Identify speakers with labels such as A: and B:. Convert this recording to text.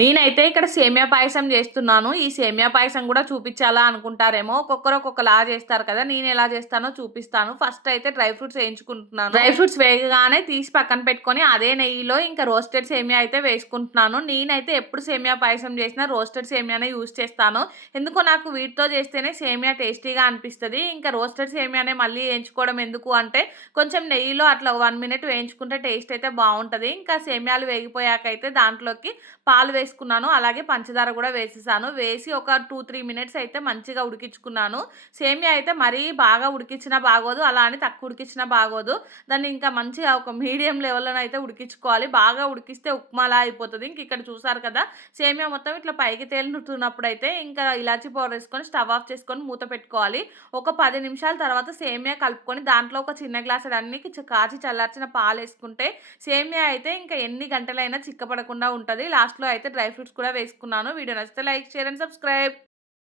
A: నేనైతే ఇక్కడ సేమియా పాయసం చేస్తున్నాను. ఈ సేమియా పాయసం కూడా చూపించాలా అనుకుంటారేమో. ఒక్కొక్కరు ఒక్కొక్కలా చేస్తారు కదా. నేను ఎలా చేస్తానో చూపిస్తాను. ఫస్ట్ అయితే డ్రై ఫ్రూట్స్ వేయించుకుంటున్నాను. డ్రై ఫ్రూట్స్ వేయగానే తీసి పక్కన పెట్టుకొని అదే నెయ్యిలో ఇంకా రోస్టెడ్ సేమియా అయితే వేసుకుంటున్నాను. నేనైతే ఎప్పుడు సేమియా పాయసం చేసినా రోస్టెడ్ సేమియానే యూస్ చేస్తాను. ఎందుకో నాకు వీటితో చేస్తేనే సేమియా టేస్టీగా అనిపిస్తుంది. ఇంకా రోస్టెడ్ సేమియానే మళ్ళీ వేయించుకోవడం ఎందుకు అంటే కొంచెం నెయ్యిలో అట్లా వన్ మినిట్ వేయించుకుంటే టేస్ట్ అయితే బాగుంటుంది. ఇంకా సేమియాలు వేగిపోయాక అయితే దాంట్లోకి పాలు వేసుకున్నాను. అలాగే పంచదార కూడా వేసేసాను. వేసి ఒక టూ త్రీ మినిట్స్ అయితే మంచిగా ఉడికించుకున్నాను. సేమియా అయితే మరీ బాగా ఉడికించినా బాగోదు. అలా అని తక్కువ ఉడికించినా బాగోదు. దాన్ని ఇంకా మంచిగా ఒక మీడియం లెవెల్లో అయితే ఉడికించుకోవాలి. బాగా ఉడికిస్తే ఉప్మాలా అయిపోతుంది. ఇంక ఇక్కడ చూసారు కదా సేమియా మొత్తం ఇట్లా పైకి తేలినట్టున్నప్పుడు అయితే ఇంకా ఇలాచి పౌడర్ వేసుకొని స్టవ్ ఆఫ్ చేసుకొని మూత పెట్టుకోవాలి. ఒక పది నిమిషాల తర్వాత సేమియా కలుపుకొని దాంట్లో ఒక చిన్న గ్లాస్ అన్ని కాచి చల్లార్చిన పాలు వేసుకుంటే సేమియా అయితే ఇంకా ఎన్ని గంటలైనా చిక్కపడకుండా ఉంటుంది. లాస్ట్లో అయితే డ్రై ఫ్రూట్స్ కూడా వేసుకున్నాను. వీడియో నచ్చితే లైక్ షేర్ అండ్ సబ్స్క్రైబ్.